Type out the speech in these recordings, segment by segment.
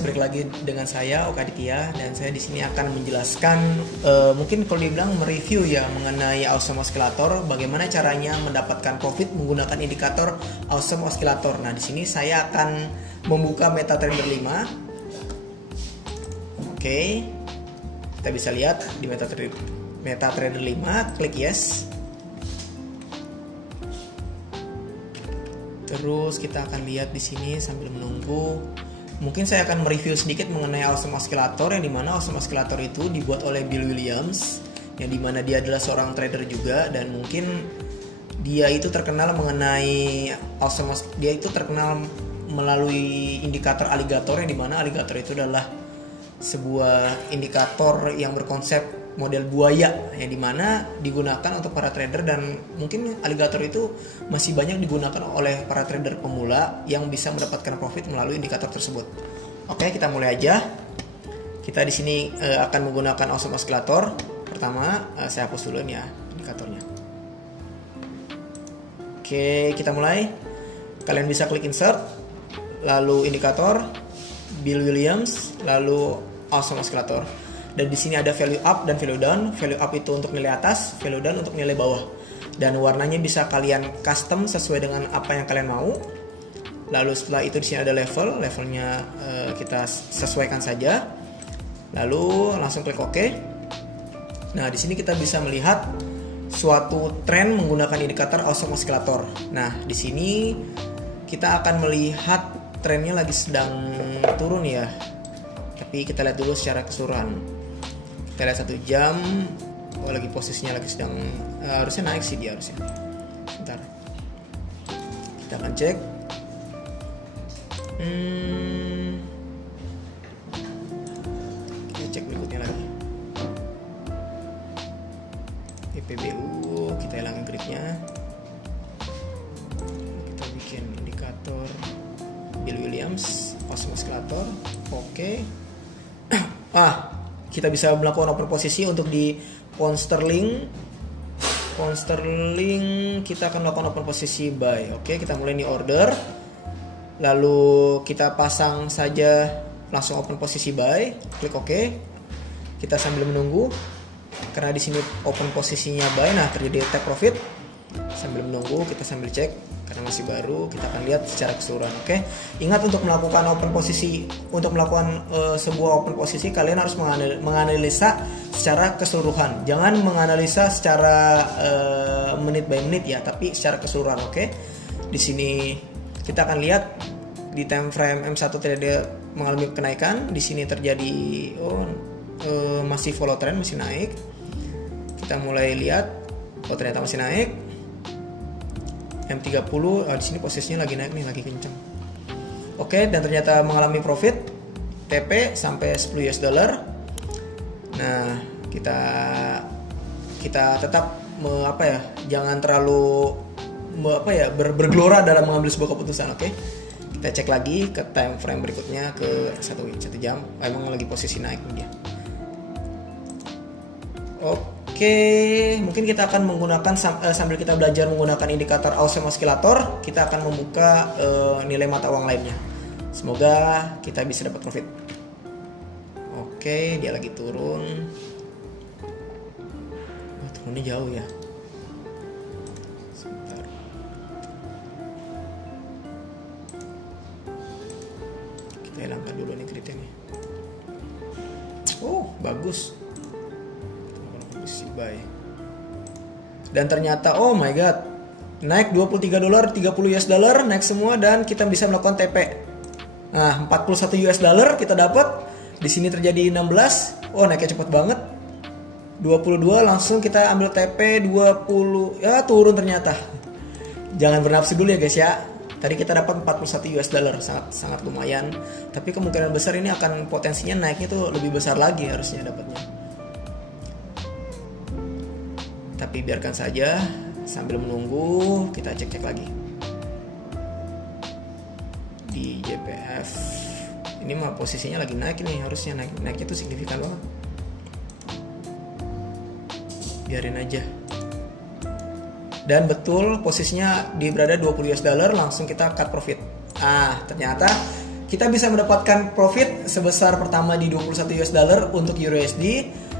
guys, balik lagi dengan saya Oka Aditya, dan saya di sini akan menjelaskan mungkin kalau dibilang mereview ya mengenai Awesome Oscillator, bagaimana caranya mendapatkan profit menggunakan indikator Awesome Oscillator. Nah, di sini saya akan membuka MetaTrader 5. Oke. Kita bisa lihat di MetaTrader 5, klik yes. Terus kita akan lihat di sini sambil menunggu. Mungkin saya akan mereview sedikit mengenai Awesome Oscillator, yang dimana Awesome Oscillator itu dibuat oleh Bill Williams, yang dimana dia adalah seorang trader juga, dan mungkin dia itu terkenal mengenai dia itu terkenal melalui indikator alligator, yang dimana alligator itu adalah sebuah indikator yang berkonsep model buaya, yang dimana digunakan untuk para trader, dan mungkin alligator itu masih banyak digunakan oleh para trader pemula yang bisa mendapatkan profit melalui indikator tersebut. Oke, kita mulai aja. Kita di sini akan menggunakan Awesome Oscillator. Pertama, saya hapus dulu ya indikatornya. Oke, kita mulai. Kalian bisa klik insert, lalu indikator, Bill Williams, lalu Awesome Oscillator. Dan di sini ada value up dan value down. Value up itu untuk nilai atas, value down untuk nilai bawah. Dan warnanya bisa kalian custom sesuai dengan apa yang kalian mau. Lalu setelah itu di sini ada levelnya kita sesuaikan saja. Lalu langsung klik OK. Nah, di sini kita bisa melihat suatu tren menggunakan indikator Awesome Oscillator. Nah, di sini kita akan melihat trennya lagi sedang turun ya. Tapi kita lihat dulu secara keseluruhan. Kita lihat 1 jam. Oh, lagi posisinya lagi sedang harusnya naik sih dia harusnya. Bentar. Kita akan cek. Kita cek berikutnya lagi. IPBU, kita hilangin gridnya. Kita bikin indikator Bill Williams, Awesome Oscillator. Oke. Kita bisa melakukan open posisi untuk di pound sterling. Pound sterling kita akan melakukan open posisi buy. Oke, kita mulai nih order. Lalu kita pasang saja langsung open posisi buy. Klik OK. Kita sambil menunggu karena di sini open posisinya buy. Nah, terjadi take profit. Sambil menunggu, kita sambil cek karena masih baru, kita akan lihat secara keseluruhan. Oke, ingat untuk melakukan open posisi, untuk melakukan sebuah open posisi, kalian harus menganalisa secara keseluruhan. Jangan menganalisa secara menit by menit ya, tapi secara keseluruhan. Oke, di sini kita akan lihat di time frame M1 trader mengalami kenaikan. Di sini terjadi masih follow trend, masih naik. Kita mulai lihat, ternyata masih naik. M30 di sini posisinya lagi naik nih, lagi kencang. Oke, dan ternyata mengalami profit TP sampai 10 US dollar. Nah, kita tetap jangan terlalu bergelora dalam mengambil sebuah keputusan. Oke. Kita cek lagi ke time frame berikutnya ke 1 jam. Emang lagi posisi naik dia. Oke, mungkin kita akan menggunakan sambil kita belajar menggunakan indikator Awesome Oscillator, kita akan membuka nilai mata uang lainnya. Semoga kita bisa dapat profit. Oke, dia lagi turun. Turunnya jauh ya. Sebentar. Kita hilangkan dulu nih gridnya. Bagus. Buy. Dan ternyata oh my god, naik 23 dolar, 30 US dollar, naik semua, dan kita bisa melakukan TP. Nah, 41 US dollar kita dapat. Di sini terjadi 16. Naiknya cepat banget. 22 langsung kita ambil TP 20. Ya, turun ternyata. Jangan bernafsu dulu ya guys ya. Tadi kita dapat 41 US dollar, sangat lumayan. Tapi kemungkinan besar ini akan potensinya naiknya tuh lebih besar lagi harusnya dapatnya. Tapi biarkan saja, sambil menunggu kita cek-cek lagi di JPF. Ini mah posisinya lagi naik nih, harusnya naiknya tuh signifikan banget. Biarin aja. Dan betul posisinya berada 20 US dollar, langsung kita cut profit. Ternyata kita bisa mendapatkan profit sebesar pertama di 21 US dollar untuk EURUSD.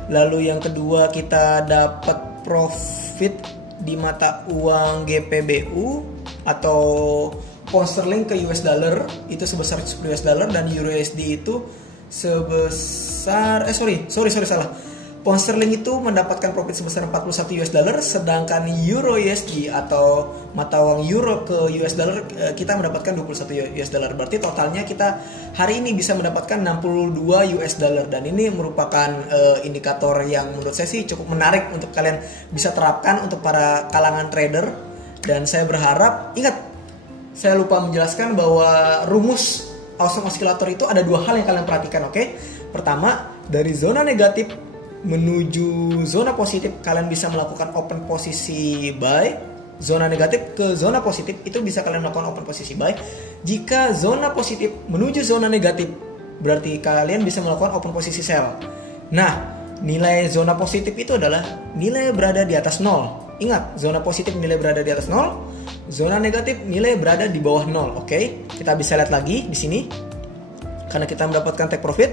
Lalu yang kedua kita dapat profit di mata uang GPBU atau pound sterling ke US dollar itu sebesar 10 US dollar, dan EURUSD itu sebesar salah. Pound sterling itu mendapatkan profit sebesar 41 US dollar, sedangkan Euro USD atau mata uang euro ke US dollar kita mendapatkan 21 US dollar. Berarti totalnya kita hari ini bisa mendapatkan 62 US dollar, dan ini merupakan indikator yang menurut saya sih cukup menarik untuk kalian bisa terapkan untuk para kalangan trader. Dan saya berharap, ingat, saya lupa menjelaskan bahwa rumus awesome oscillator itu ada dua hal yang kalian perhatikan, oke? Pertama, dari zona negatif menuju zona positif kalian bisa melakukan open posisi buy. Zona negatif ke zona positif itu bisa kalian melakukan open posisi buy. Jika zona positif menuju zona negatif, berarti kalian bisa melakukan open posisi sell. Nah, nilai zona positif itu adalah nilai berada di atas 0. Ingat, zona positif nilai berada di atas 0, zona negatif nilai berada di bawah 0. Oke, kita bisa lihat lagi di sini. Karena kita mendapatkan take profit,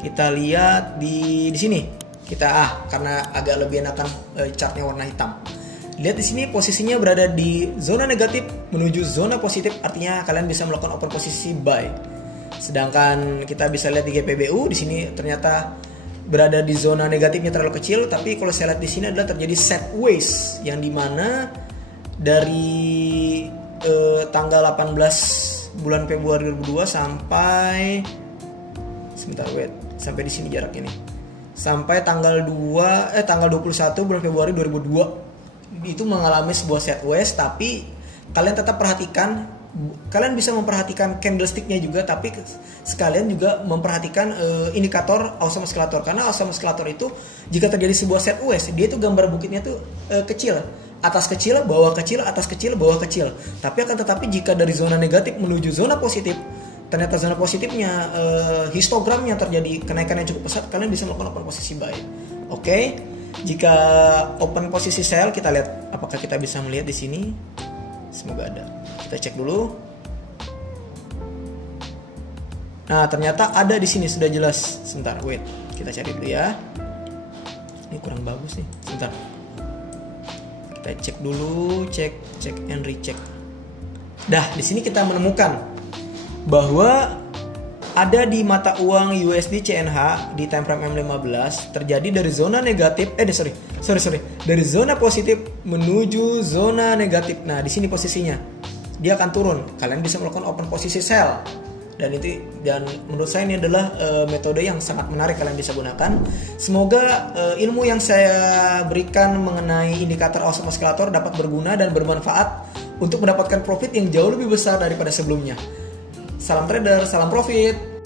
kita lihat di sini. Karena agak lebih enakan chartnya warna hitam. Lihat di sini posisinya berada di zona negatif menuju zona positif, artinya kalian bisa melakukan open posisi buy. Sedangkan kita bisa lihat di GPBU di sini ternyata berada di zona negatifnya terlalu kecil, tapi kalau saya lihat di sini adalah terjadi sideways, yang dimana dari tanggal 18 bulan Februari 2002 sampai sampai di sini jaraknya nih. Sampai tanggal 21 bulan Februari 2002 itu mengalami sebuah sideways, tapi kalian tetap perhatikan, kalian bisa memperhatikan candlesticknya juga, tapi sekalian juga memperhatikan indikator awesome oscillator, karena awesome oscillator itu jika terjadi sebuah sideways, dia itu gambar bukitnya tuh kecil, atas kecil, bawah kecil, atas kecil, bawah kecil. Tapi akan tetapi jika dari zona negatif menuju zona positif, ternyata zona positifnya histogramnya terjadi kenaikan yang cukup pesat, kalian bisa melakukan open posisi buy. Oke. Jika open posisi sell, kita lihat apakah kita bisa melihat di sini. Semoga ada. Kita cek dulu. Nah, ternyata ada di sini, sudah jelas. Sebentar, wait. Kita cari dulu ya. Ini kurang bagus nih. Sebentar. Kita cek dulu, cek and recheck. Dah, di sini kita menemukan bahwa ada di mata uang USD CNH di time frame M15 terjadi dari zona negatif dari zona positif menuju zona negatif. Nah, di sini posisinya dia akan turun. Kalian bisa melakukan open posisi sell. Dan menurut saya ini adalah metode yang sangat menarik kalian bisa gunakan. Semoga ilmu yang saya berikan mengenai indikator awesome oscillator dapat berguna dan bermanfaat untuk mendapatkan profit yang jauh lebih besar daripada sebelumnya. Salam trader, salam profit.